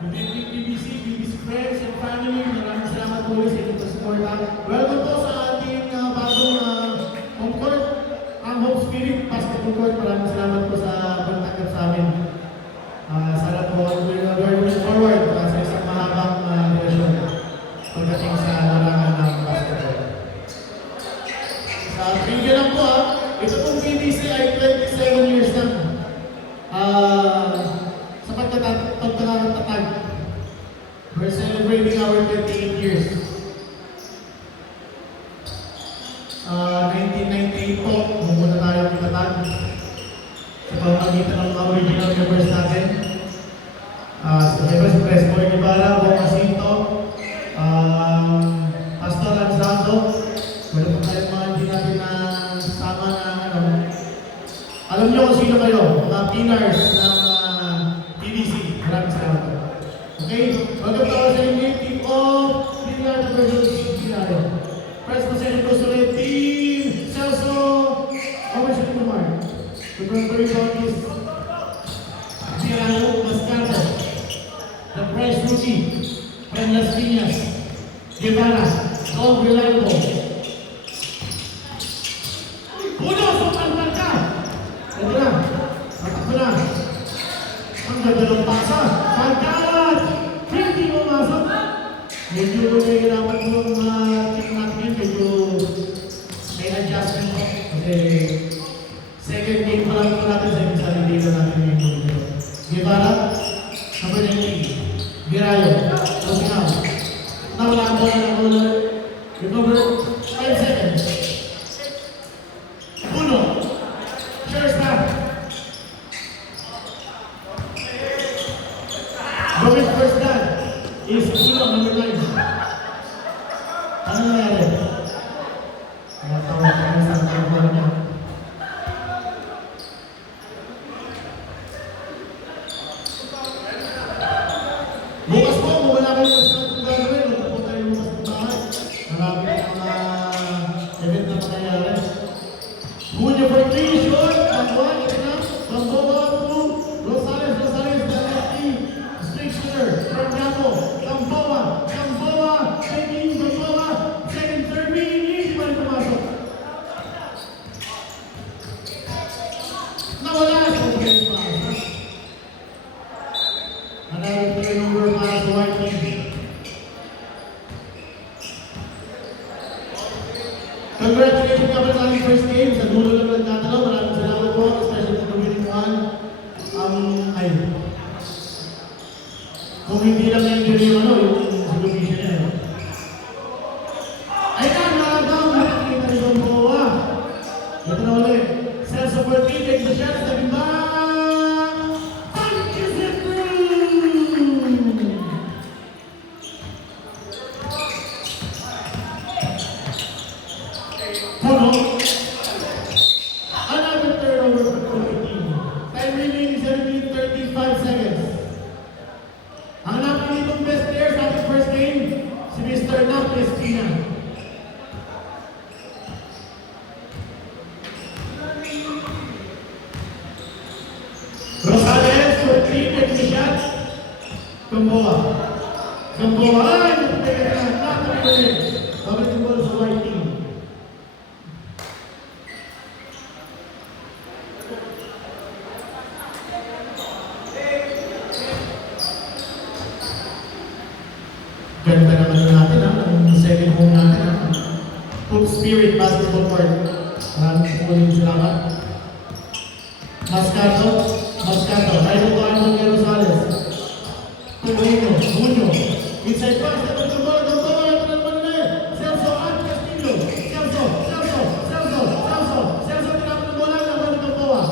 Good evening, BBC friends and family. Maraming salamat po sa inyong suporta. Welcome po sa ating bagong home court, ang Hope Spirit Basketball Court. Maraming salamat po sa pagtanggap sa amin. Sana po, we're looking forward pagkakatatag. We're celebrating our 28 years. 1998 po, muna tayo magtatag. Sa pamamagitan ng mga original members natin. Sa members, Presboy Guevara, Bong Jacinto, Pastor Lanzado, wala po tayong mga hindi natin na sama na alam niyo kung sino kayo, mga pillars ng PBC. Maraming salamat po. Okay? Welcome to our ceremony, team of Pinard versus Pinado. First possession goes to the team Celso Overshin Kumar. The primary count is Piano Mascaro. The prize rookie from Las Piñas, Guevara, all reliable. Uno, sumpan ka! Ito na, tatakbo na. Ang ganda ng pasa. Pagkalat! Hindi pumasok. Medyo nahihirapan po ang team natin. Medyo may adjustment po. Kasi second game pa lang po natin sa isang hindi na natin yung video. Guevara, number 19. Girayo, closing out. Nawala ang bola na bola. Recover, 5 seconds. Uno. First half. Going first down is Uno, number 9. Ano nangyari? Natawag kami sa bola niya. Bukas po, wala kayo sa gagawin. Huwag po tayo bukas ng bahay. Marami ng mga event na mangyayari. Junio for 3, short, and 1, ito na. Gamboa, 2, Rosales, the lefty, straight shooter, from Gapo, Gamboa, taking Gamboa, second, third, hindi pa rin pumasok. Nawala sa game pa. Another play number para sa White Team. Congratulations kami sa aming first game. Sa dulo lang nagtatalo. Maraming salamat po. Especially sa winning one. Kung hindi lang na-injury yung submission niya. Ayan, malagaw. Nakikita ni Gamboa. Ito na ulit. Celso Porti takes the shot. Sabi ba? Puno. Another turnover for the team. Time remaining 17:35 seconds. Ang napakitong best player sa ating first game, si Mr. Nap Espina. Rosales for 3, takes the shot. Gamboa. Ay! Not the winner. Babalik yung ball sa White Team. Ganda naman natin ang second home natin Hoop Spirit Basketball Court. Maraming salamat. Mascaro, tayo po ang mga Rosales. Junio, inside pass, ito yung bola, ito naman na Celso at Castillo. Celso, tinapos ng bola, naman ng Gamboa.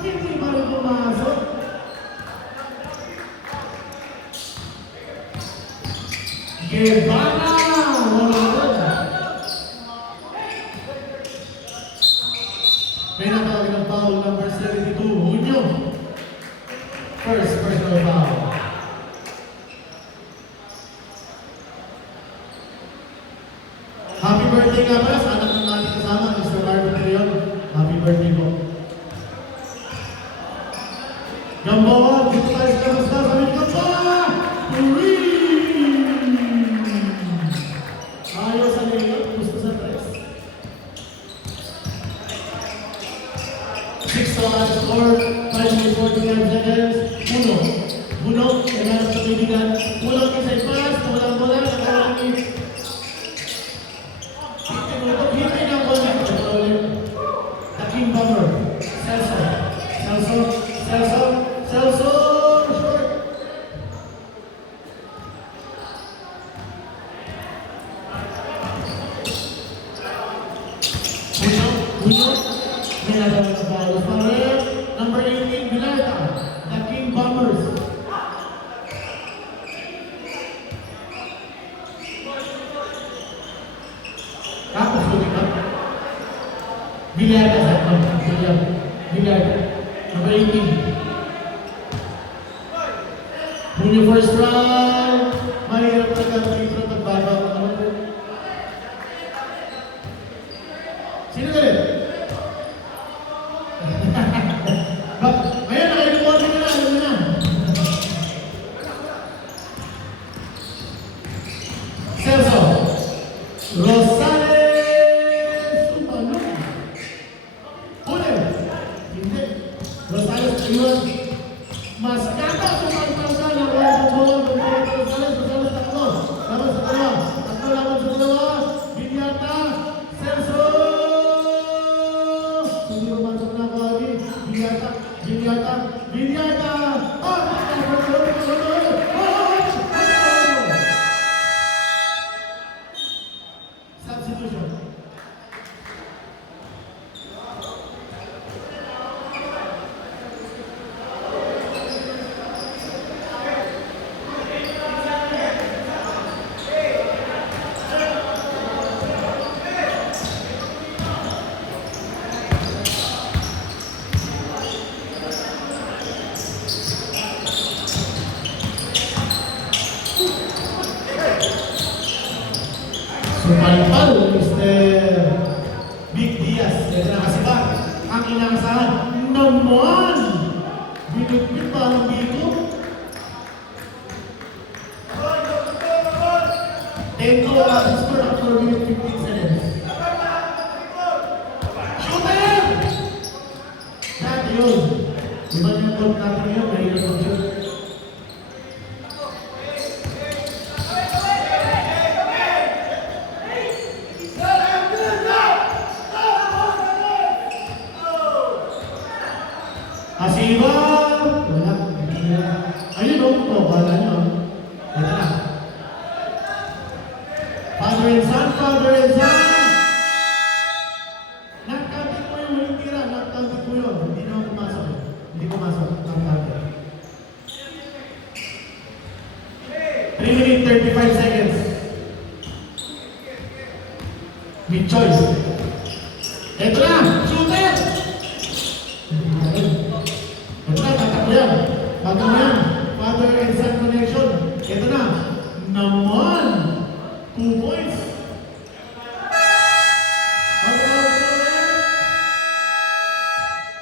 Hindi pa rin pumasok. Guevara! Wala rin. May natawag ng foul number 72, Junio. First personal foul. Happy birthday nga pala sa anak ng natin kasama, Mr. Marvin Leon. Happy birthday po. Gamboa, dito tayo sa Gamboa. Gamboa! Ayaw sa layup, gusto sa press. 6 on score, 5 minutes 45 seconds. Puno, kailangan sa kaibigan. Puno, inside pass, walang bola, nakakamit. Hitay ng bola. The King Bomber, Celso. rating. Kung yung first round, mahirap talaga mag-ibro pagbago ang ano po. Sino ka rin? Ngayon, naka-recording na, alam mo na. Celso Rosales Sumano. Huli. Hindi. Rosales iwan. Mas kata sumangkangka na Rosales takbo. Laban sa dalawa. Takbo laban sa dalawa. Binyata. Celso. Hindi pumasok na ako lagi. Binyata. Substitution. Sumalpal, Mr. Big Diaz. Ito na kasi ba? Ang inaasahan naman! Binigpit pa ang bigo. Tenko ang score after minute 15 seconds. Shooter! Dati yun. Diba yung court natin yun? Mahirap mag-shoot. Asiba! Wala. Ayun o. O, bala nyo. Ito na. Father and son. Nagkantin mo yung huling tira. Nagkantin mo yun. Hindi naman pumasok. Hindi pumasok. Nagkantin. 3 minutes 35 seconds. With choice. Ito na! Shooter! Bago yan, father and son connection. Ito na, naman, 2 points.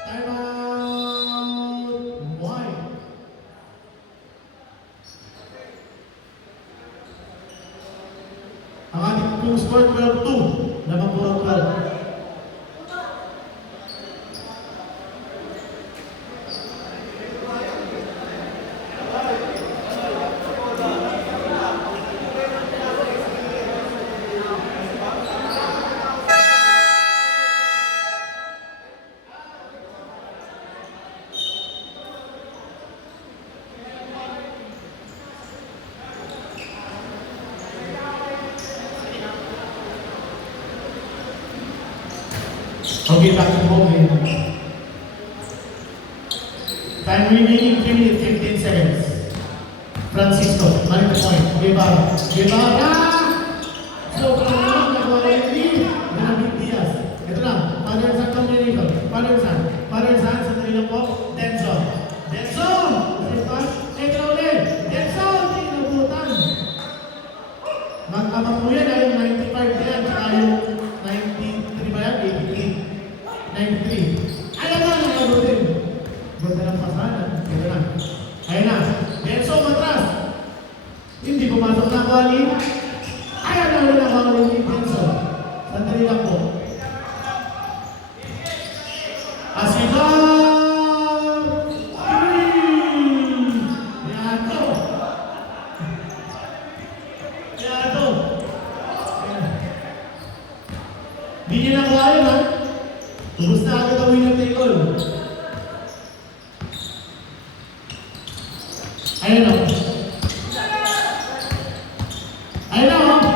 Time out. Why? Ang ating kung score 12-2, lamang po ang 12. Okay, back to home. Time remaining 3 minutes 15 seconds. Francisco, mark the point. Guevara. So, pangalaman, nagawa yung lead. Big Diaz. Ito lang, father and son combination. Father and son, sandali lang po. Denson. Kasi pass. Ito na ulit. Denson, tinabutan. Magkamang po yan, yung 95 yan, saka yung 93 ba yan? 93. Ayan na, nakabutin. Ganda ng pasanan. Ito na. Ayan na. Denso, matras. Hindi pumasok na kawali. Ayan na ulit na kawali ni Denso. Sandali lang po. Asiba! Yato. Hindi niya nakuha yun, ha? Tubos na agad ang winner take all. Ayan na.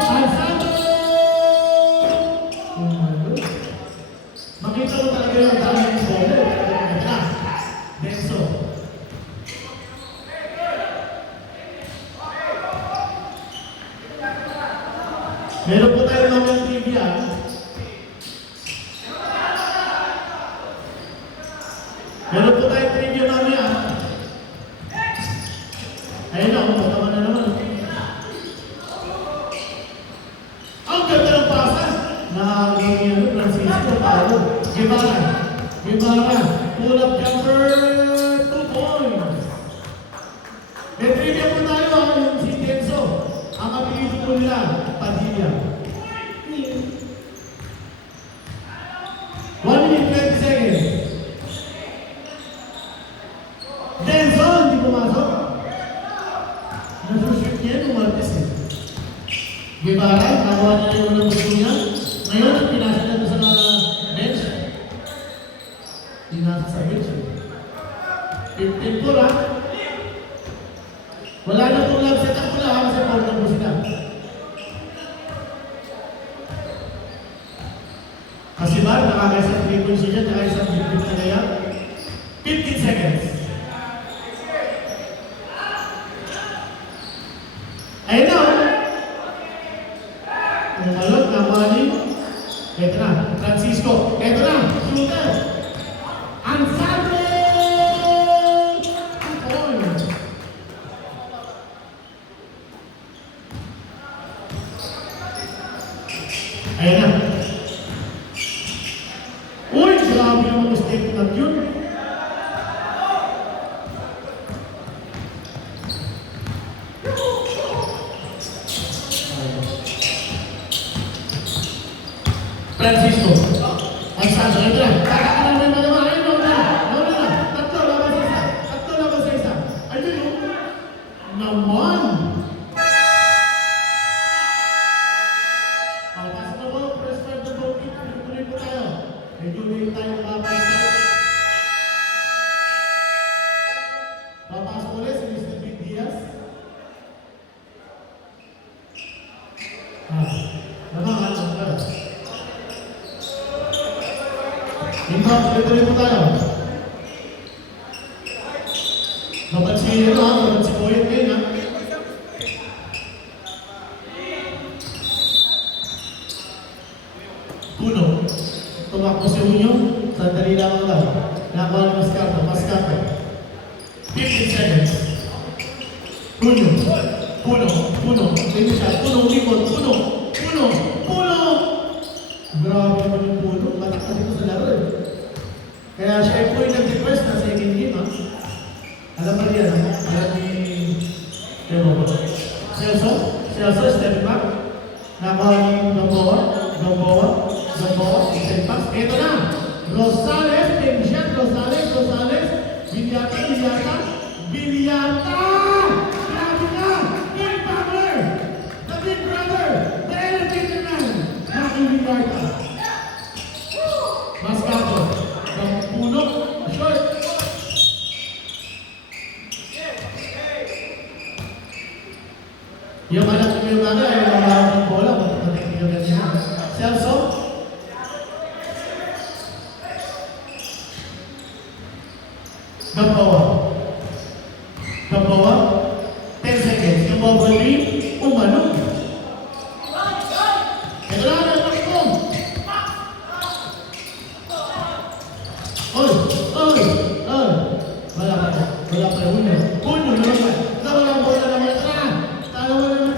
Alzado! Makita mo talaga yung dami ng bolo. Ayan na. Denso. Meron po tayo ng trivia. Meron po tayo trivia. Ayun na, matama na naman. Ang ganda ng pasa. Nakagawin Francisco Talo. Guevara. Pull up jumper. 2 points. May trivia po tayo yung si Tenso. Ang apelido po nila, Padilla. 1 minute 20 seconds. Tenso, hindi pumasok. Nasushoot niya, umartes eh. Guevara, nakuha niya yung unang gusto niya. Ngayon, pinasa niya sa bench. Pinasa sa bench eh. 15 po ha. Wala na pong love setup ko lang kasi portal po sila. Kasi ba, nakakaisa 3 points siya, nakakaisa 15 na kaya. 15 seconds. Ayun na. Ang malot na mali. Ito na, Francisco. Ito na, shooter. Ang sabi! Ang point. Ayun na. Uy, grabe naman mistake na yun. Francisco. Ang santo. Ito na. Kakakalan na naman. Ayun na. Tatlo laban sa isa. Ayun yun. Naman. Pasok na po. Press start na po. Tuloy po tayo. Medyo hindi tayo papasok. Papasok ulit si Mr. Big Diaz. Naman. Tuloy po tayo. Dapat si Boyet ngayon ha. Puno. Tumakbo si Unyo. Sandali lang lang. Nakuha ni Mascato. 15 seconds. Puno. Tingin siya. Puno. Grabe naman yung Puno. Batak na dito sa laro eh. Kaya siya po yung nag-request na second game ha. Alam ba yan ha? Alam ni Celso, step back. Nakuha ni Gamboa, step back. Ito na! Rosales, tension, Rosales, Villata! Grabe na! Big Brother! The Big Brother! The Elevator Man! Naki Villata! Mascato! Puno! Short! Yung anak ko yung mga ay nabawang ng bola, matapatay yung ganyan. Celso? Gamboa? 10 seconds. Yung bubble beam, umano. Ito na, nalapit ko. Oy! Wala pa. Puno naman. Wala ang bola naman. Tatlo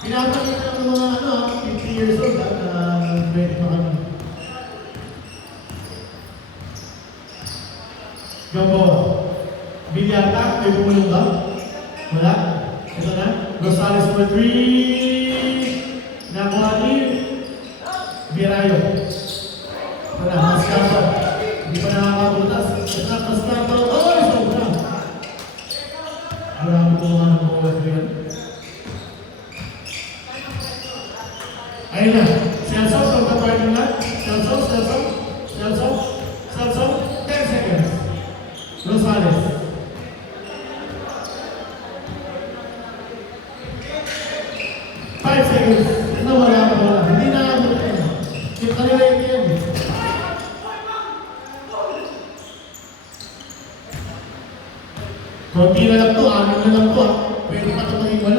Pinapakita ng mga 50 years old at 20 pa kami. Gamboa. Villata, may bumulong ba? Wala? Ito na. Rosales for 3. Nakuha ni Virayo. Ito na, Mascato. Hindi pa nakakabutas. Ito na, Mascato. Oh, sobra. Marami po mga nakuha ko yan. Ayun na. Celso from the parking lot. Celso. 10 seconds. Rosales. 5 seconds. Nawala pa wala. Hindi na ako. Keep kanila yung game. Konti na lang to, 6 na lang to. Pwede pa ito maging 8.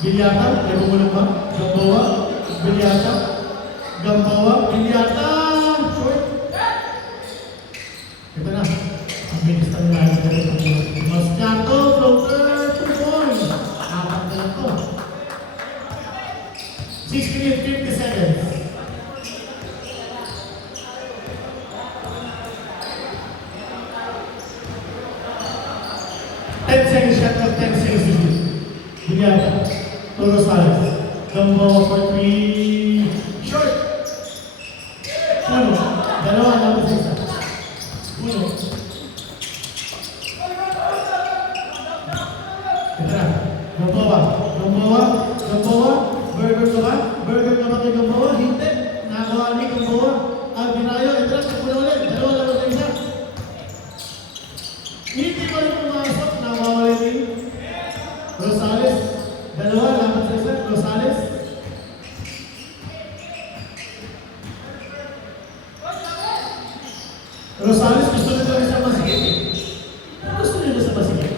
Bilyata, ewan mo lang ba? Gamboa, Bilyata, Gamboa, Bilyata! Short! Ito na. Ang bilis ng line ko rin. Moscato, floater, 2 points. 4 na lang to. 6 minutes, 50 seconds. 10 seconds shot of 10 seconds. Bilyata. Toro Salas. Gamboa for 3. Short! 1. Dalawa lang sa isa. 1. Ito na. Gamboa. Gamboa. Gamboa. Burger ka ba? Burger ka ba kay Gamboa? Hindi. Nagawa ni Gamboa. Binayo. Ito na. Takbo na ulit. Dalawa lang sa isa. Hindi pa rin pumasok. Nakawala ni Rosales. Dalawa lang sa isa. Rosales. Rosales gusto nito rin sa masigit. Gusto nito sa masigit.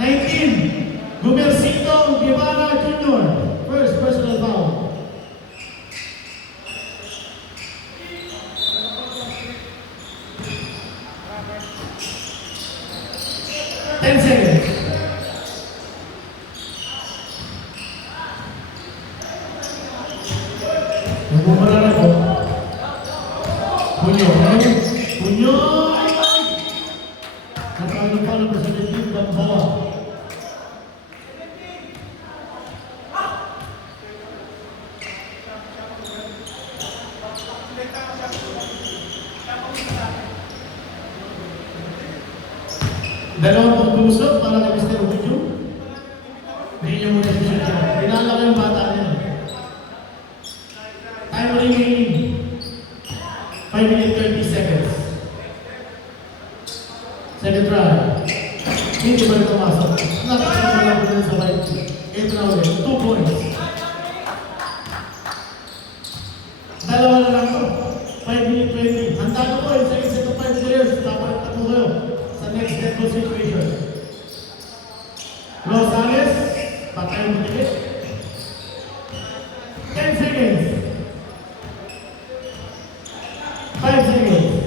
19. Gumercito Guevara Jr. First personal foul. Ten seconds. Nagmumula na po. Punyo. Punyo! Nakano pa lang sa litin, Gamboa. Dalawang pagtusok para kay Mr. Punyo. Hindi niya muna siya. Pinala ko yung bata niya. Time remaining. 5 minutes 30 seconds. Second try. Hindi ba rin pumasok? Nakasama lang ko sa right. Ito na ulit. 2 points. Dalawa na lang to. 5 minutes 20. Handa ko po. Sa isa to 5 players. Dapat na po kayo sa next step situation. Rosales. Patay mo tilit. 10 seconds. 5 seconds.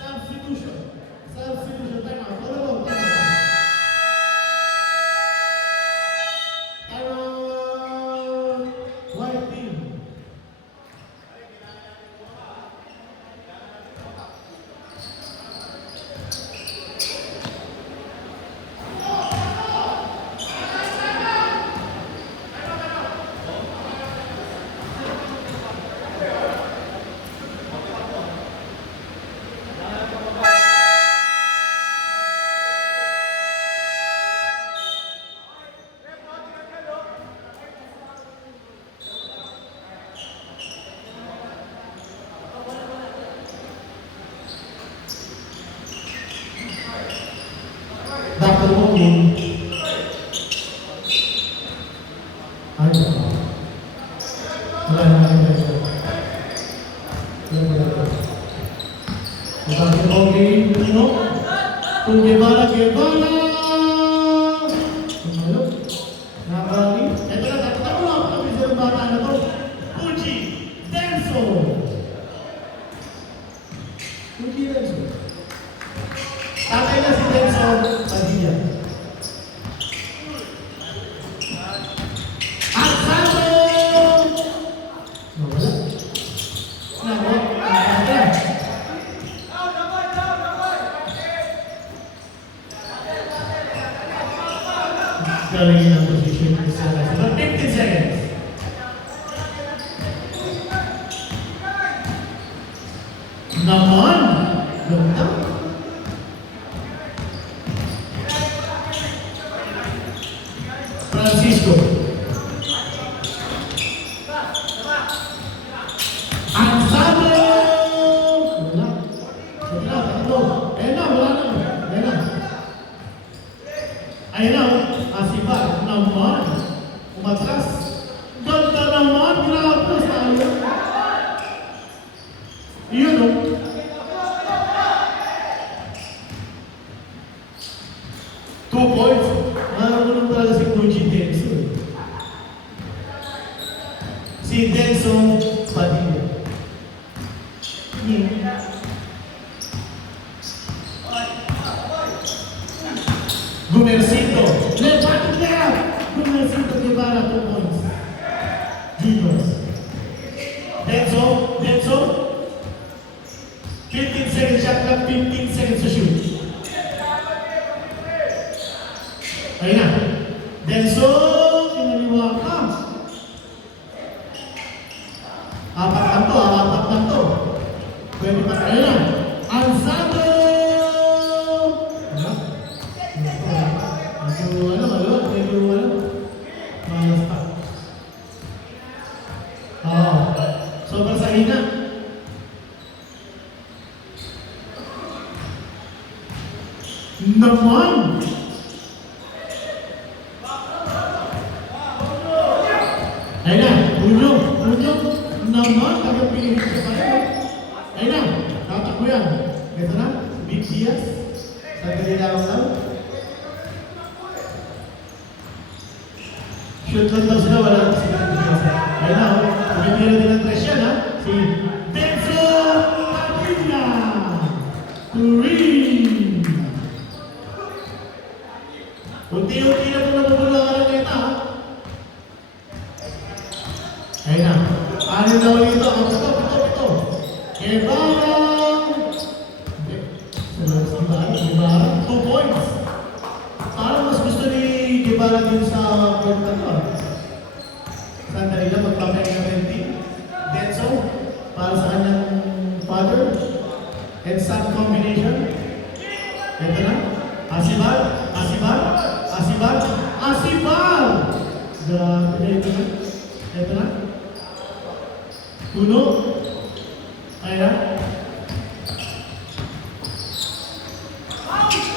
Substitution. Substitution. Time out. Time out. Time out. White team. Dr. Momin. Ay, wala na rin ito. Dr. Momin, no? Kung Guevara, Guevara! Tumalog. Nakakali. Ito na, takita mo lang ang isa ng bata na to. Pucci Denso. Pucci Denso. Tatay na si Denso Padilla. Aksado! Nawala. Nawala. Galing ang position ko sa 15 seconds. Naman! Ganda! Francisco. Ansado! Wala. Wala. Wala. Wala na. Wala na. Denso Padilla. Gumercito. Left back to left. Gumercito Guevara, 2 points. Juniors. Denso. 15 seconds shot clock, 15 seconds to shoot. Ayun na. Denso, inaliwa ka. Apat lang to. Pwede pa tayo na. Ansado! Medyo malas pa. Sobrang sa hina. Naman! Ayun na, Punyong naman, tagang pinilit siya pa rin. Ayun na, tatakbo yan. Ito na, Big Diaz. Sandali lang. Shoot lang daw sila, wala sila. Ayun na, tumitira din ang tres yan, ha? Si Denso Padilla. Turin. Unti-unti na ito nabubulangan ng neta, ha? Ayun na. Ano na ulit ito? Ang pito. Guevara! Guevara, 2 points. Parang mas gusto ni Guevara din sa point na ito. Sandali lang, magpapay ka 20. Denso, para sa kanyang father. And son combination. Ito na. Asibar! Ito na. Puno. Ayan.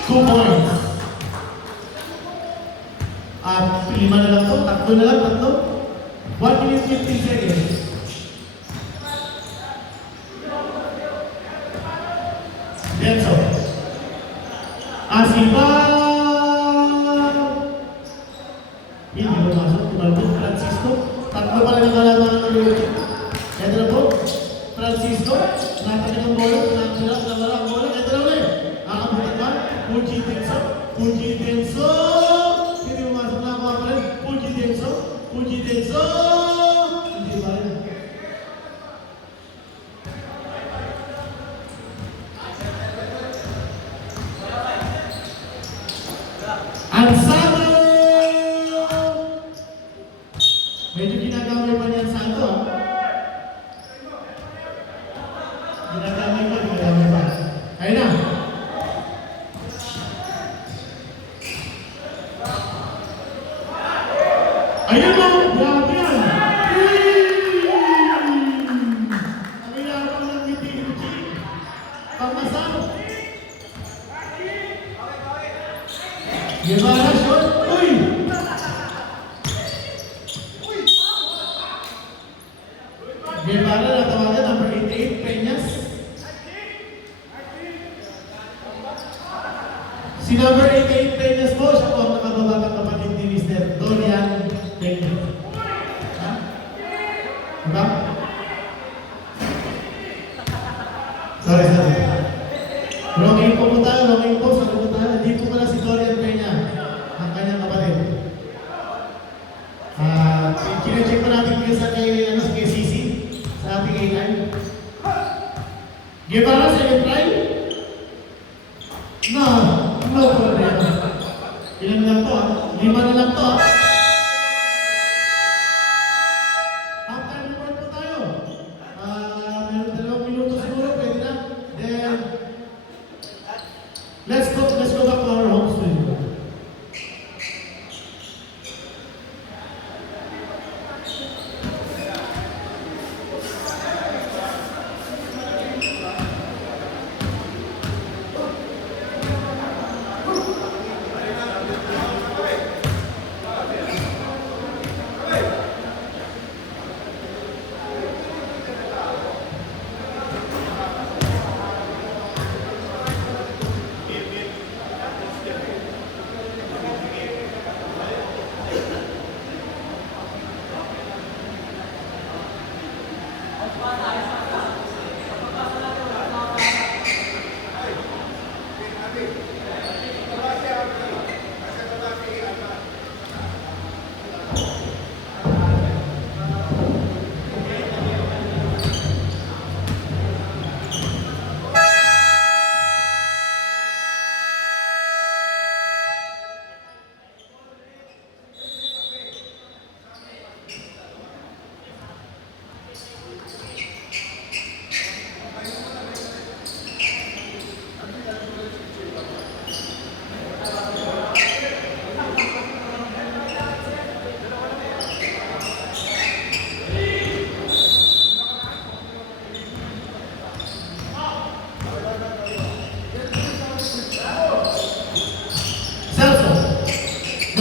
2 points. At 5 na lang to. Tatlo na lang. 1 minute 15 seconds. Denso. Asibar! Hindi lumasok. Tumalbog. Francisco. Tatlo pa lang ang kalaban ng Lulutin. Ito na po. Francisco. Nakapagin ang bola. Nakapagin ang bola. Ito na ulit. Nakabutan ba? Puji Denso. Hindi lumasok na ako pa rin. Puji Denso. Hindi ba rin? Ansado! Medyo ginagamay pa niyan Ansado, ha? Ginagamay pa. Ayun na. Ayun mo! Grabe yan! Ang inabang ng BPUG. Pagmasal. Guevara, shot! Uy! Guevara na tawagan, number 88, Peñas. Si number 88, Peñas po, siya po ang nakababatang kapatid ni Mr. Dorian Peñas. Ha? Diba? Sorry. Roaming po tayo, sabi po tayo, hindi po pala si Dorian Peñas, ang kanyang kapatid. Kina-check pa natin yung sa kay Sisi, sa ating AI. Guevara, second try? No problema. Ilan na lang to, ha? 5 na lang to, ha? Half-time report po tayo. Meron 2 minuto siguro, pwede na. Then, let's go back to our home studio.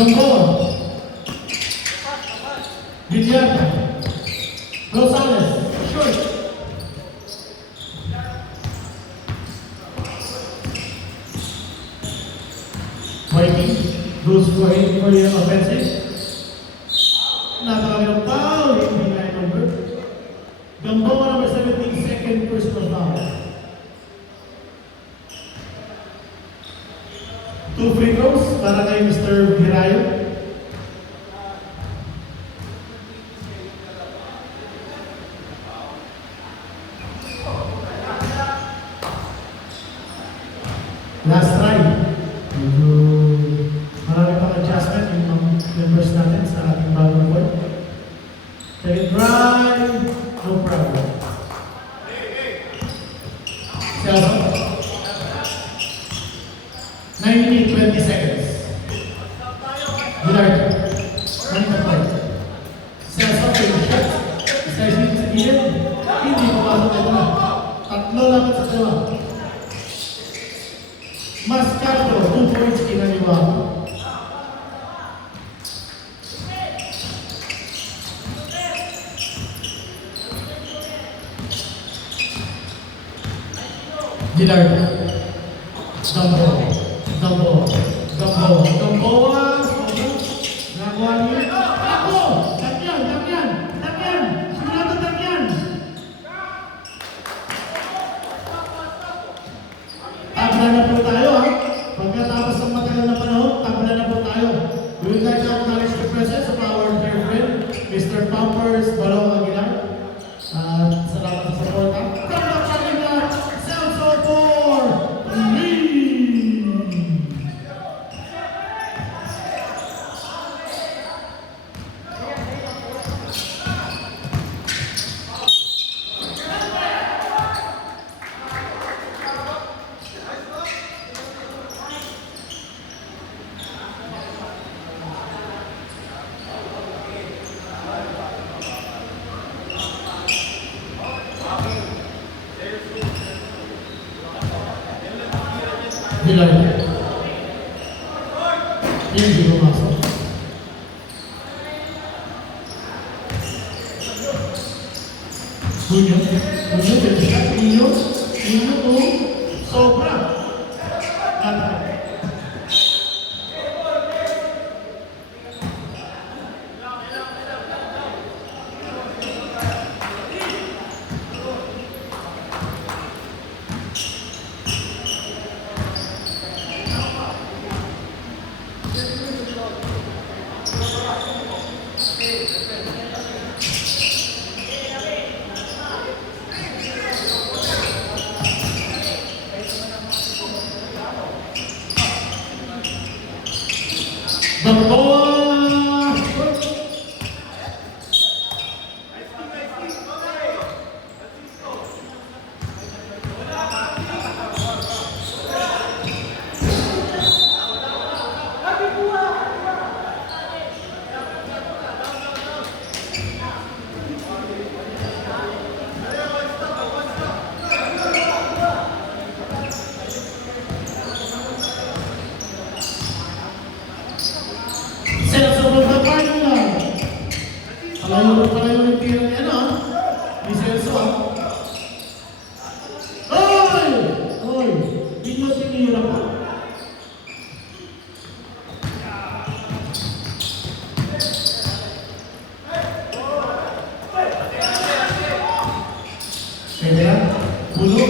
Gamboa. Villarta. Rosales. Short. Waiting. Goes for the offensive. Nakakawin ng foul. Hindi na number. Gamboa number 17, second personal foul. 2 free throws para kay Mr. Hirayo. Last try. Medyo marami pang adjustment yung mga members natin sa ating bagong board. Second try. No problem. Celso. 9 minutes, 20 seconds. Villarta. Running the play. Celso, taking shots. Isa-isa dito sa gilid. Hindi pumasok ito na. Tatlo lang sa dalawa. Mascado, 2 points kinaniwa. Villarta. Gamboa. Nakuha niya. Ako! Takyan! Sigurado takyan! Tabla na po tayo, ha? Pagkatapos ng matagal na panahon, tabla na po tayo. We would like to acknowledge the presence of our dear friend, Mr. Pampers Balong Aguilar. Salamat sa support, ha? From the Canada, Celso for Lee! Villarta. Hindi pumasok. Bunyo to sobra. Gamboa! Celso from the final. Palayo yung tira niya, no? Ni Celso, ha? Oy! Hindi nyo tinira pa. Pwede yan? Puno.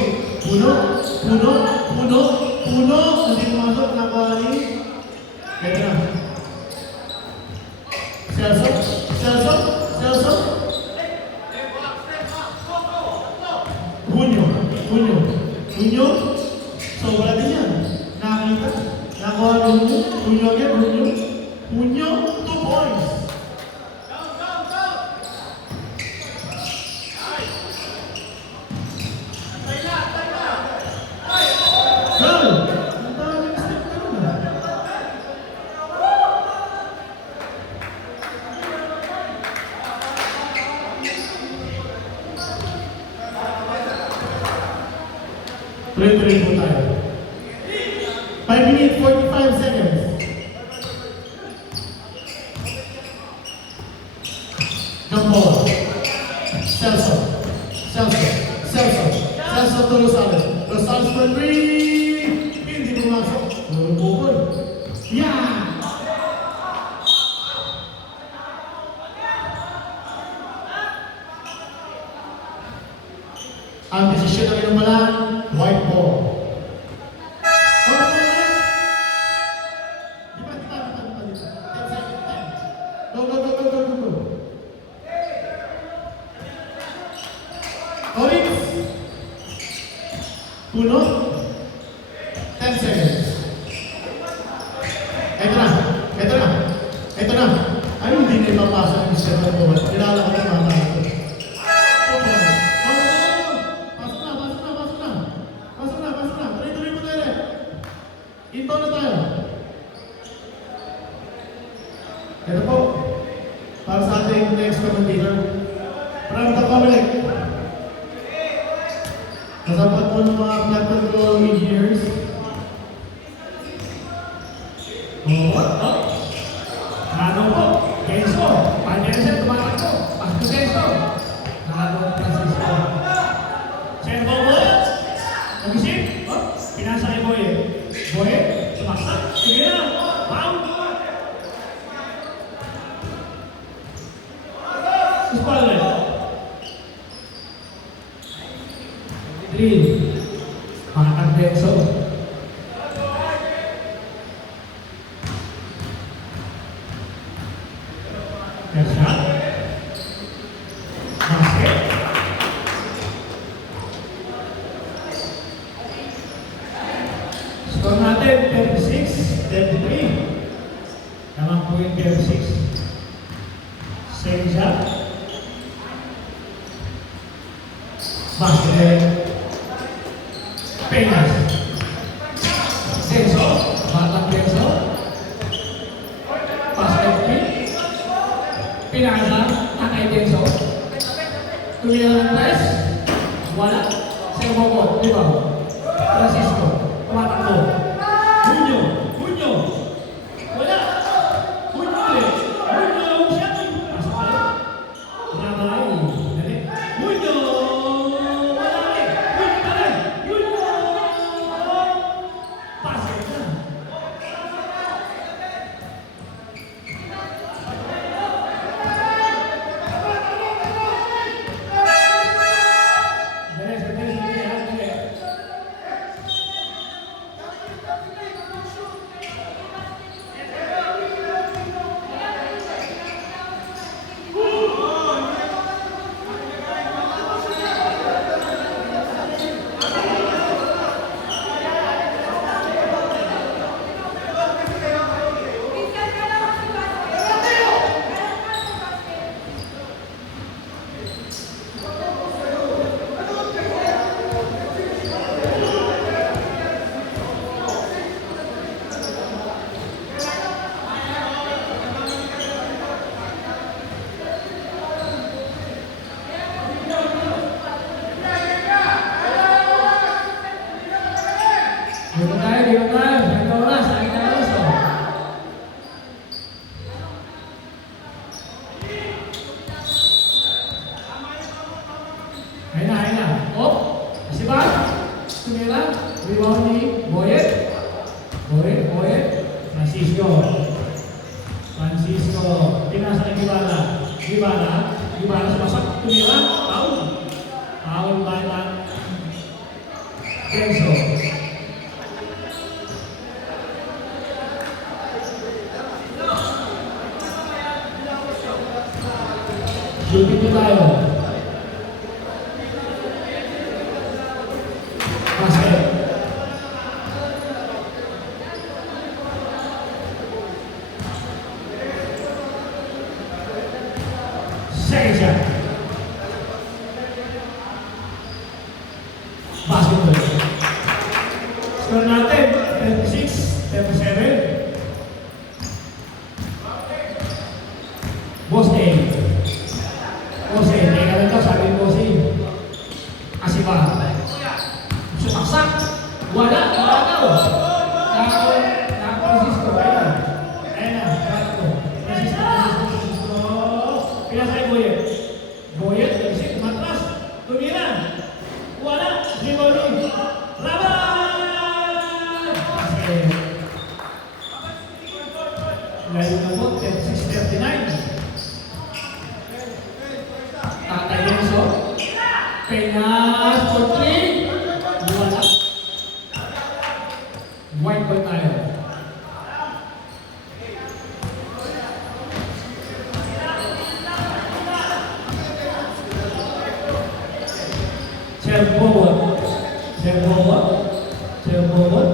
Hindi pumasok na bali. Pwede na. Celso. Bunyo. Sobra din yan. Nakita. Nakuha ng Bunyo again. Bunyo, 2 points. Girl! Ang daming step ka nun, ha? Tuloy-tuloy po tayo. 5 minutes, 45 seconds. pasok to Rosales. Rosales for three. Hindi pumasok. Puro-pukol. Yan! Ang desisyon ng inumanan, white ball. Go, go, go, go, go, go, go. Oryx. Puno. 10 seconds. Ito na. Ito na. Ito na. Ay, hindi na ipapasa ang isa ng buwan. Kilala ko na mga tao. Ito na tayo. Ito po. Para sa ating next commentator. From the public. Kasabot po ng mga flight control engineers. Ano po? Kenzo. Pandiyan tumatak po. Pasto Kenzo. Ano Francisco. Servo mo. Nagising. Pinasa kay Boye. Boye. Sumaksak. Sige na. Pound. Suspalde. 3. Pangkat Kenzo. First shot. Basket. Score natin 36-33. Naman po yung 36. Second shot. Basket. Penas. Kenzo. Batang Kenzo. Basket kick. Pinasa, takay Kenzo. Tumira ng press. Wala. Servo ko, di ba? Francisco. Tumatakbo. Junyo. Junyo. Wala. Junyo ulit. Junyo yung shot. Pasok ka rin. Nabay. Dali. Junyo. Wala rin. Junyo pa rin. Junyo. Pasok na. Dito tayo. Saan oras? Saan oras? Ayun na. Oh, si ba? Tumira. Rebound ni Boyet. Boyet. Francisco. Pinasa ni Gibala sumasak. Tumira. Foul bata. Kenzo. Shooting na tayo. Basket. Second shot. Basketball. Score natin 36-37. Boss A. Teka lang daw, sabi ko si Asiba. Sumaksak. Wala daw. Francisco. Ayun na. Francisco. Pinasa kay Boyet. Matras. Tumira. Wala. Limoni. Laban! Kasi, ngayon na po, 36-39. Tatay Denso. Peñas for 3. Wala. White ball tayo. Serve forward. Serve forward. Serve forward.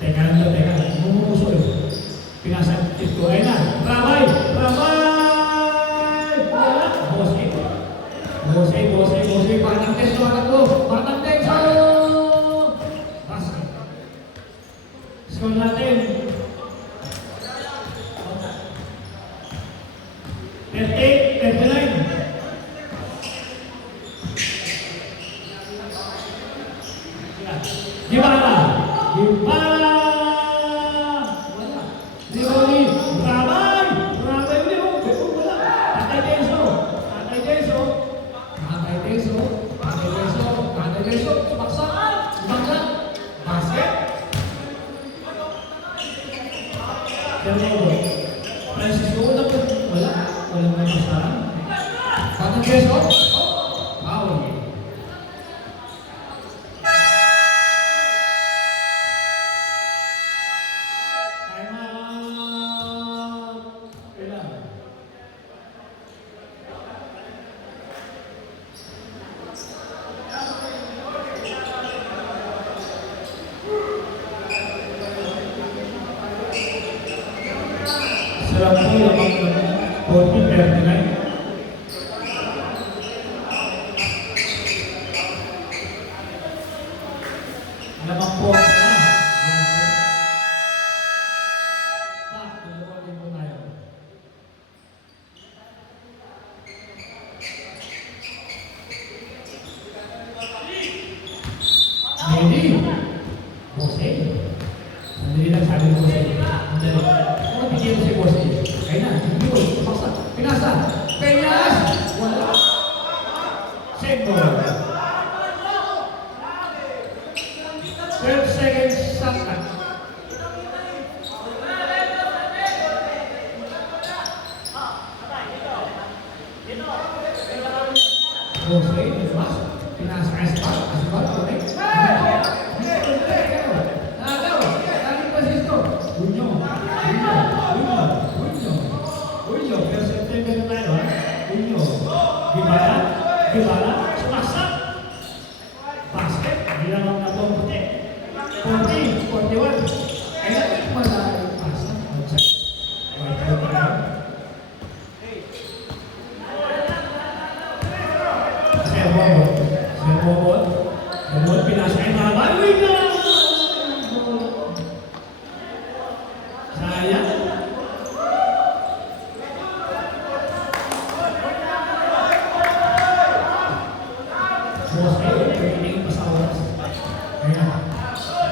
Teka lang yun, teka lang. Mumuso yun. Pinasan ito. Ayun na. Rabay! Rabay! Wala. Bosay. Bosay, bosay, bosay. Batang Denso, anak ko. Batang Denso! Basket. Score natin. 38-39. Gimana? Gimana? Wala. Limoni. Ramay! Ramay ulit. Wala. Tatay Denso. Tatay Denso. Tatay Denso. Tatay Denso. Tatay Denso. Sumaksak. Sumaksak. Basket. Pero, Francisco, wala po. Wala. Walang masasaran. Tatay Denso. Foul. Sarap po yung 40-39. Lamang po na. Tuloy po tayo. Ready? Bosay. Sandali lang sabi ko Bosay. Sandali. Ano bigyan mo si Bosay? Kaya na, hindi mo. Paksa. Pinasa. Peñas. Wala. Sendo. 12 seconds sakta. Bosay. Mas. Pinasa. Aspat. Aspat. Connect. Gimana? Sumaksak. Basket. Bilang na po puti. 40, 41. Kaya ito pala basket. Servo. Pinasain na. Balik na! Sayang. Bosay, pwedeng pasawas. Kaya,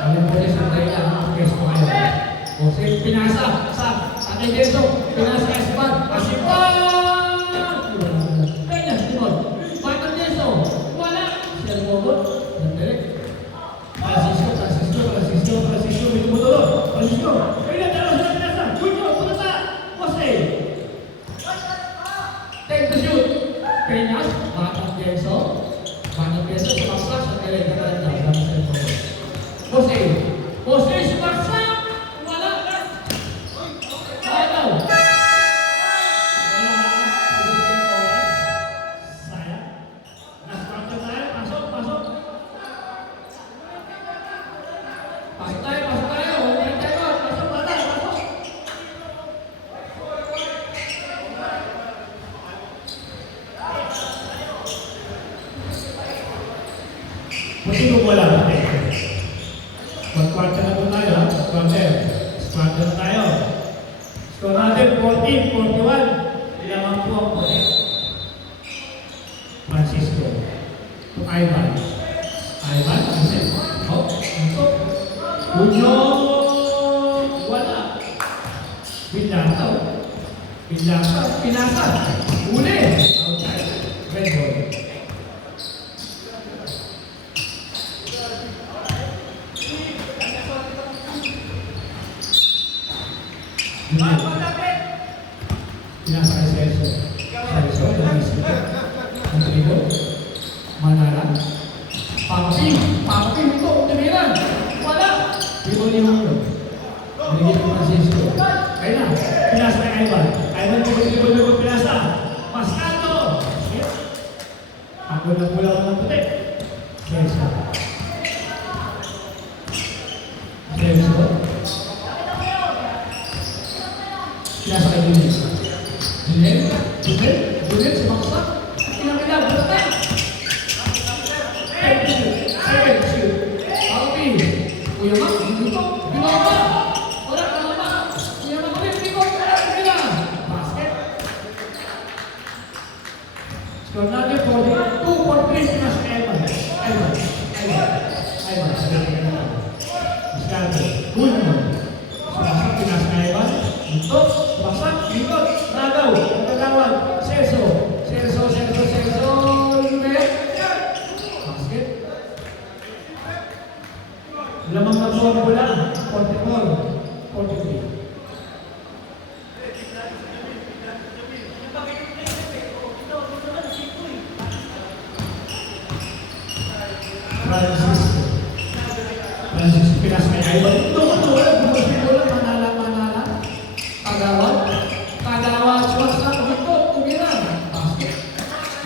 alam ko rin sa tayo lang, keso kayo. Bosay, pinasa, sa Tatay Denso, pinasa Aspan, Kaya, timon, Batang Denso, wala. Siya bobot, nandirek. Francisco, may tumutulog. Francisco, kaya, dalawa sila pinasa. Junyo, pumasa, Bosay. Take the shoot. Peñas, Batang Denso. Batang Denso, sumaksak sa kailangan ng cellphone. Bosay, sumaksak! Wala! Ayaw! Wala! Sayang. Nasa tayo, pasok! Pasok tayo! Huwag tayo! Pasok, bata! Pasok! Pwede kung wala natin. Mag-quarter na po tayo, ha? Quarter na tayo. Score natin, 14-41. Ilang po ang puti. Francisco. To Ivan. Ivan, ito. Junyo. Wala. Bilyataw. Pinasa. Uli. Outside. Red ball. Junior. Pinasa kay Celso. Celso, tumisip. Ang dribble. Manara. Papaping ito. Tumiran. Wala. Dribble ni Hugo. Binigyan ni Francisco. Kaya na. Pinasa kay Ivan. Ivan, dribble. Pinasa. Mascado. Ako lang pula ko ng puti. Celso. Celso. Pinasa kay Julian, sumaksak. Pinakita, basta. Seven, shoot. Alpi. Kuya Mak, dito. Binoba. Wala, kalama. Kuya Mak, ulit, ikot. Basket. Score natin, 2-4-3. Pinasa kay Ivan. Mascado. Gulman. Sumaksak, pinasa kay Ivan. Ito, sumaksak, ikot. Nagaw, pagkatawag, Celso, Lumet, basket. Lamang na buwan mula, 44-43. Francisco, pinas kay Ivan. Ito, Manala. Tagawad, suwasa, ikot, tumiran. Basket.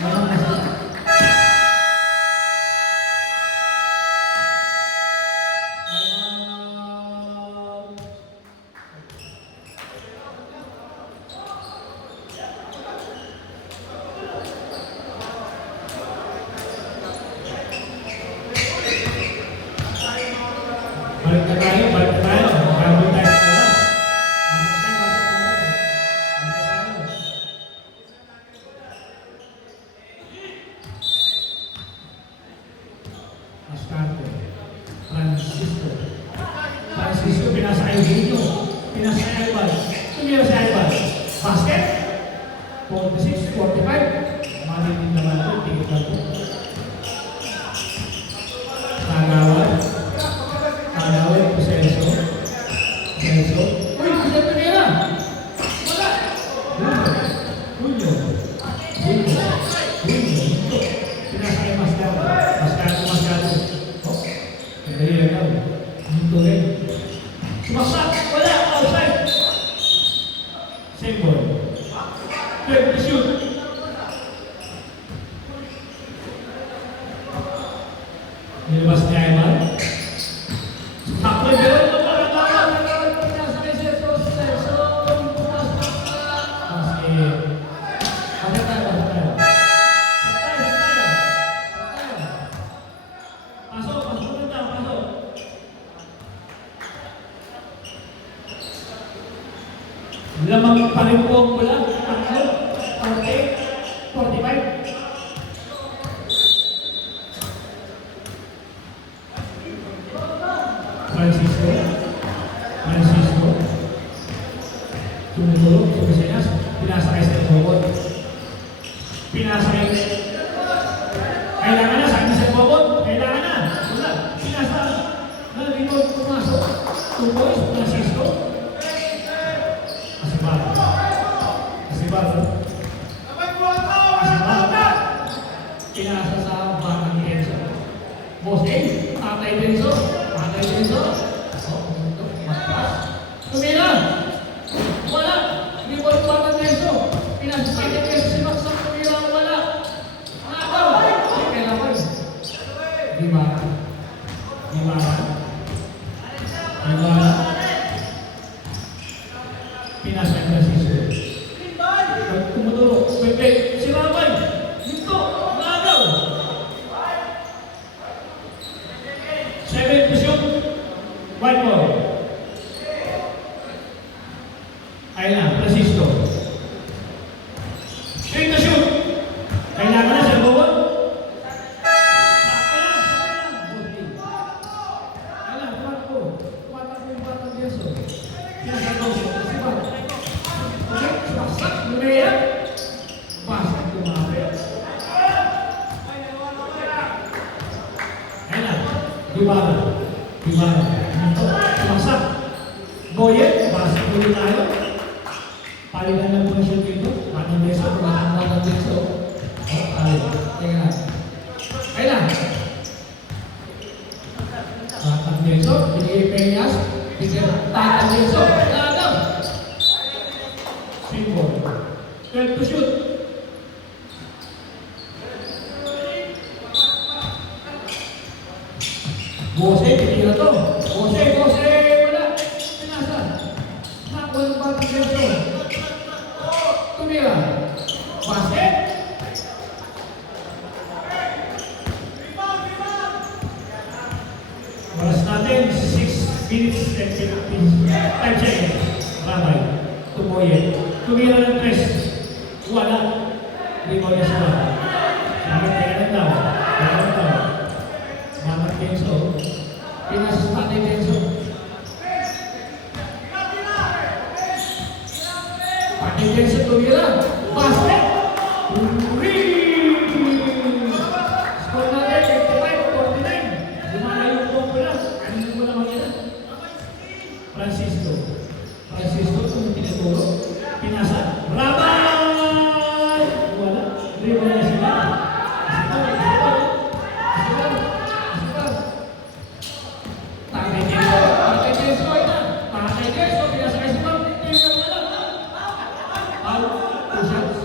Lamang na sila. Balik na tayo. Gagawin tayo sa oras. Mascado. Francisco, pinasa kay Dino. Pinasa kay Ivan. Tumira si Ivan. Basket. 46-45. Malitin naman ito. Tingit lang po. Tagawad po Celso. Uy, bisa tumira. Wala. Julio. Pinasa kay Mascado. Mascado. Oh, kaya yan daw. Dito rin. Sumaksak. Wala. Outside. Same ball. Third shoot. Nilabas ni Ivan. Ako yung gano'n mo para tawag. Pinasa kay Celso. Basket. Bakit tayo? Pasok. Lamang pa rin po ang pula. 45. Francisco. Tumutulog. Sumisenyas. Pinasa kay Bobot. Kailangan na. Sabi sa Bobot. Kailangan na. Wala. Pinasa. Nalibot. Pumasok. 2 points. Francisco. Asibal. Pinasa sa bata ni Enzo. Boss A. Tatay Enzo. Tumira! Wala! Hindi mo yung bata ni Enzo. Pinasa kay Enzo. Simaksak. Tumira. Wala. Nakaw! Kaya ko yun. Gimara. Pinasa kay Francisco. Tumutulog. Wait. Si Rabay. Dito. Nagaw. 7 to shoot. 1 more. Ayun na, Francisco. 3 to shoot. Kailangan na siya bawal. Sakto lang. Ayun na, tumatakbo yung batang Yeso. Pinasagaw siya. Sibat. Okay, sumaksak. Lumaya. Basket lumapit. Ayun na, Gimara. Sumaksak. Boyet, basket ulit tayo. Palitan lang po siya dito. Anong beso? Tumatang ng beso. Teka lang. Kailan? Tatang beso. Binigay Peñas. Tatang beso. Lagaw. Simple. 12 to shoot. Bose, hindi na to. Bose, wala. Pinasa. Nakuha ng batang beso. Tumira. Basket. Oras natin, 6 minutes and 5 seconds. Rabay. Tumoyen. Tumira ng 3. Wala. Hindi mo niya sila. Sabi, kaya lang daw. Batang beso. Pinasa natin beso. Pati beso tumira. Basket! Score natin, 55-49. Lumalayo po ko lang. Ano mo naman yan? Francisco. Kung tinuturo. Pinasa. Rabay! Wala. Dribble na sila. Takay Denso. Pinasa kay Simon. Out. 2 shots.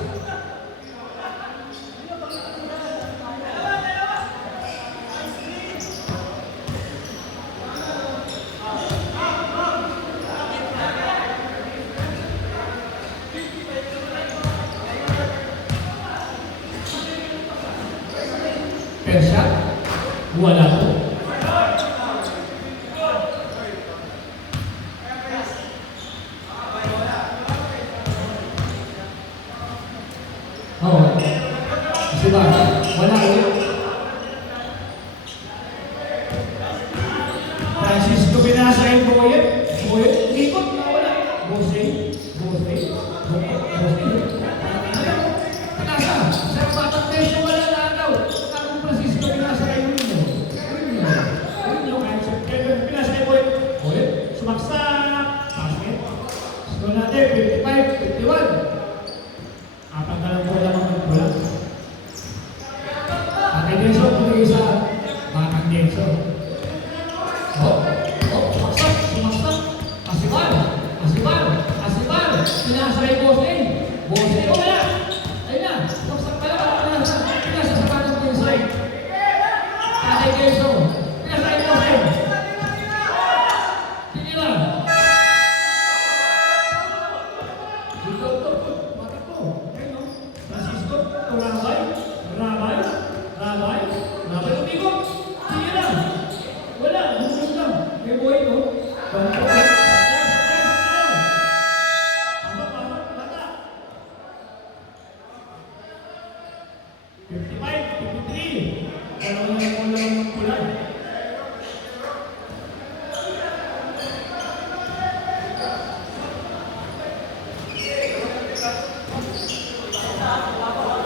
Per shot. Wala po. Oh. Siba, wala ulit. Francisco pinasa yung Boyet. Ikot na wala. Bose. Pinasa. Sa batang beso wala na daw. Kung Francisco pinasa kayo mo. Kahit sa pinasa kayo Boyet. Sumaksak. Basket. Score natin, 55-51. Apat na lang po lang ang magbulat. Tatay Denso, pumili sa batang Denso. Sumaksak. Asibar. Pinasa kay Bose. Wala. Ayun na. Sumaksak pala. Pinasa sa batang Denso. Tatay Denso. Pinasa kay Bose. Tinira. Dito. Matakbo. Ayun no. Francisco. Rabay. Umikot. Tinira. Wala. Humus lang. Kay Boy no. Bata. 55-53. Dalawa ng kulang.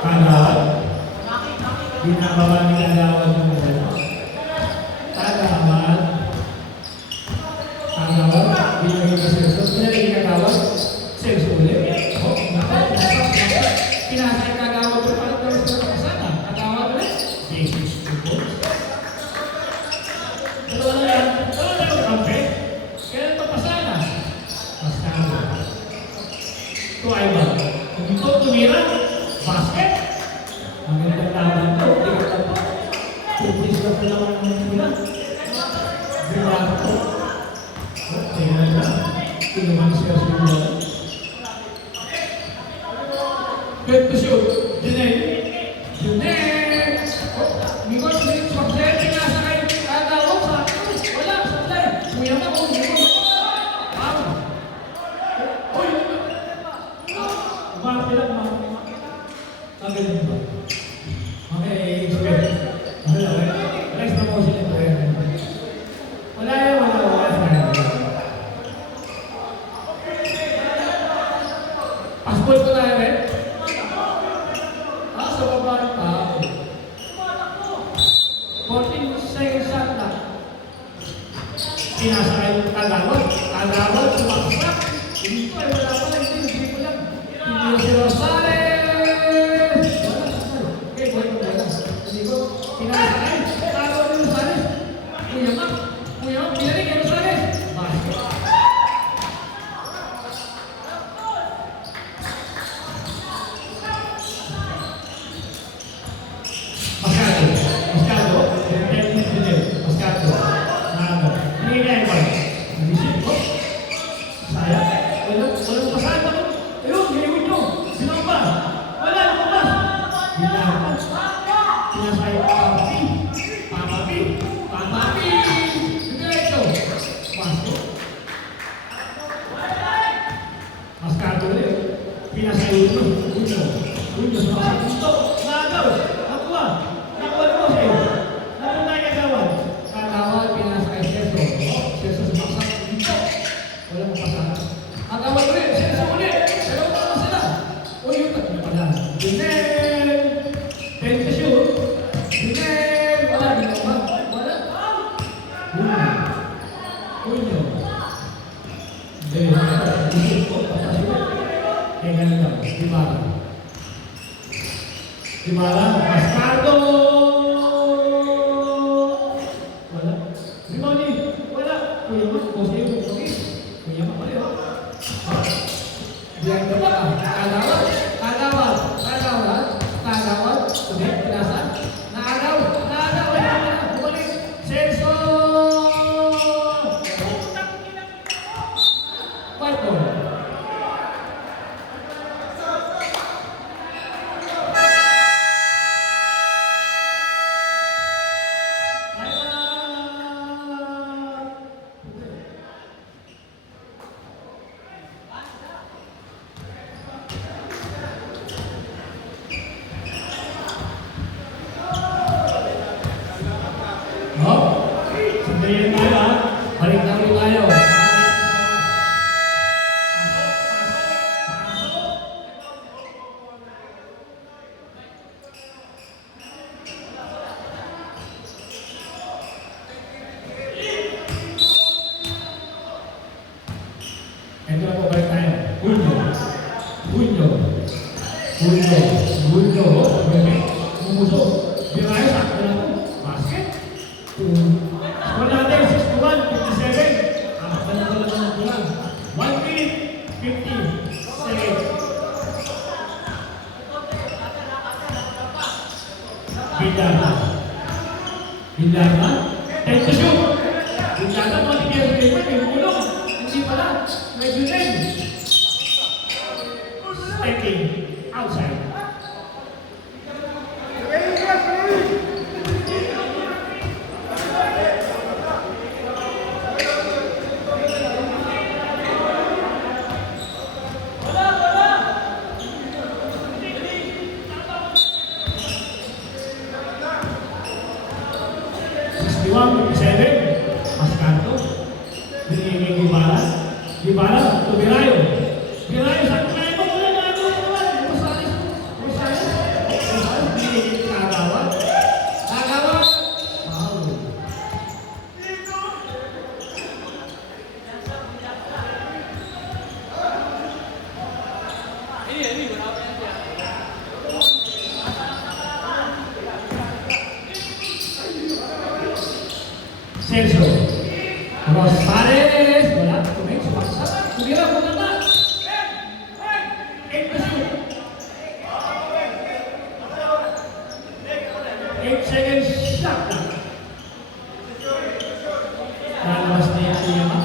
Kagawad. Binababa ni Kagawad ng bola. Kagawad. Binagay ka Serso. Pinagay Kagawad. Serso ulit. Pinasay Kagawad ko pala pero sa kasana. Kagawad ulit. Basics 2 points. Dalawa na lang. Kampe. Kailan pa pasana? Pasana. Ito ay ba? Kung ito tumira, basket. Ang ganda laban ito. Tingnan lang po. Tupis na po naman ng mula. Birato. Tingnan lang. Tinuman siya sa mula. Good to shoot. Junet. Mikot, sumakser. Pinasa kay Kagawad sa wala. Sumakser. Kuya na kung Mikot. Uy! Umarte lang. Ang galing ba? Okay, Isabel. Next na po sila ito. Wala. Passport ko na yan. Sa baba ng tao. 14 seconds shot na. Pinasa kayo Kagawad. Sumaksak. Hindi ko ay wala pa lang. Hindi ko lang. Pinili si Rosales. Wala. Okay, wala. Ikot. Pinasakay. Tago ni Rosales. Kuya Mac. Pinalik kay Rosales. Basket. Mascado. Mascado. Nado. Hindi na yung ball. Nagisip ko. Sayang. Walang pasado. Ayun, gayawin nyo. Sino ba? Wala, lumabas. Hinapan. Pinasay Papapi. Diretso. Pasok. Mascado ulit. Pinasay Uno sa mga gusto. Nagaw. Nakuha mo sa'yo. Nakuha tayo kagawan. Kagawan, pinasay Celso sumaksak dito. Walang pasahan. Kagawan ulit. Celso ulit. Pero wala sila. O yun, tatlo pala. Dinel. 10 to shoot. Dinel. Wala. Uno. Dimana? Mascado! Wala. Rimoni! Wala. Kuya Mac, bose yung bukis. Kuya Mac, wala. Diyan ka ba? Kagawad. Sige, pinasan. Naagaw. Bumalik. Celso! Fight ball. Sandayin tayo ha. Balik na ulit tayo. Ito na po, balik tayo. Bunyo. Mumusok. Birayo, sakto na po. Basket. Score natin, 61-57. Apat na lang. 1 minute, 50 seconds. Bindana. 10 to shoot. Bindana, matigil sa paper, may bulong. Hindi pala, may dunay. Stepping outside. Mascado. Binigay Gibala. To Birayo. Sa Birayo mo wala na ito. Rosales. Binigay Kagawad. Foul. Celso. Rosales. Wala. Sumaksak. Kumira po na. 8 seconds shot. Lalabas na yung Kuya Mac.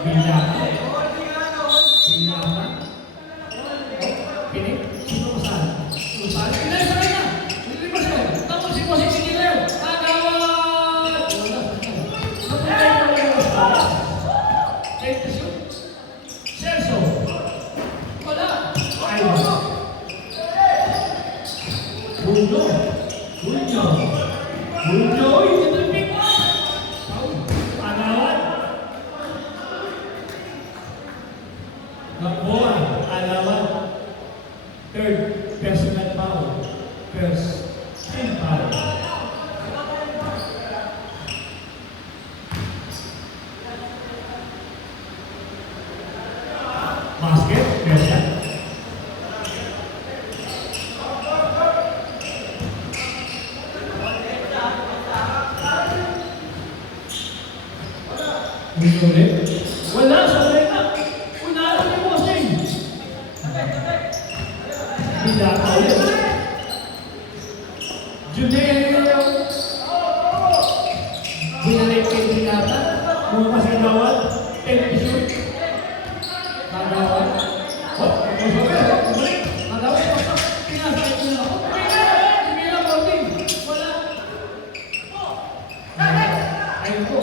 Bindana. Pinik. Sino masahan? Rosales. Pinay sa kanya. Hindi ba siya? Tapos si Bossing hindi na yun. Celso. Wala. Bunyo. Yung pick. Agawad. Ulit. Wala, sabay na. Unalo ni Bossing. Bidata ulit. Junel. Binalik kay Bidata. Bumas ang bawat. 10 shoot. Magawat. Oh, bumalik. Magawat. Pinasakit niya ako. Hindi na, Bossing. Wala. Ayun po.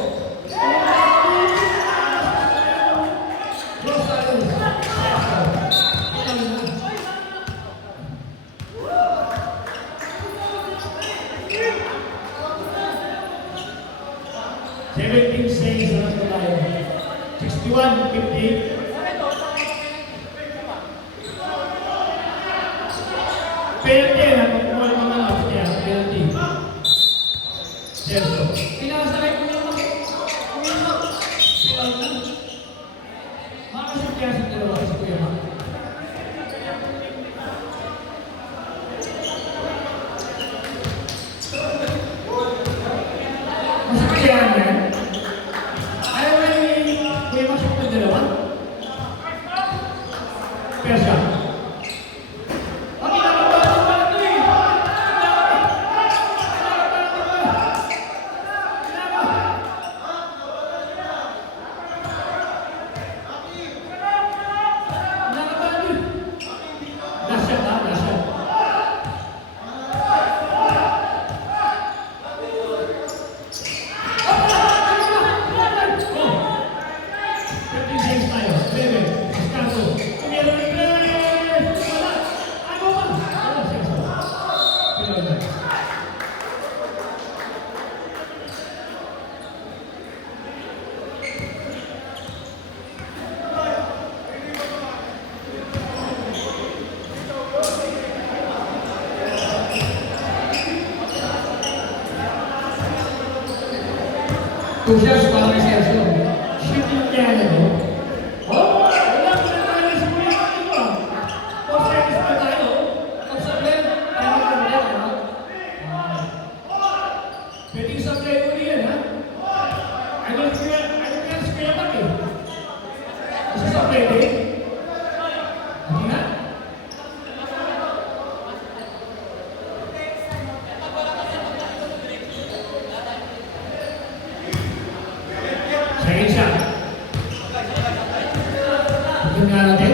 Says na lang tayo. 61-50. Penalty na pagkukuha ng mga laps niya. Penalty. Sergio. Pinakasakay ko naman. Uminak. Pilang na. Makasip kaya sa dalawa si Kuya Mak. Masakyan yan. Ayaw na yung Kuya Mak sa dalawa. Kaya siya. Two shots para kay Sergio. Shooting niya na mo. Oh, wala ko na tayo sa mga ito ah. 4 seconds pa tayo. Ang sabihin, tayo na rin ha. Pwede yung sabihin ko rin ha. Ano kaya sa kaya bak eh? Isa sa pwede? Hindi nga? Second shot. Tingnan natin.